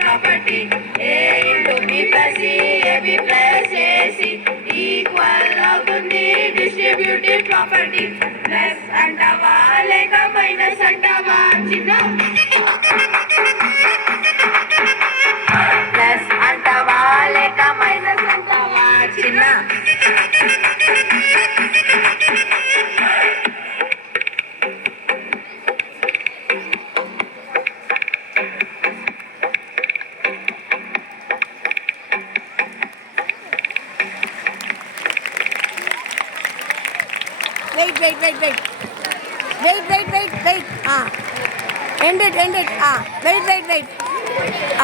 property. A into B plus C, AB plus AC equal అవుతుంది distributive property. Plus అంటావా లేక మైనస్ అంటావా చిన్న? ప్లస్ అంటావా లేక మైనస్ అంటావా చిన్న? Wait. End it. Wait.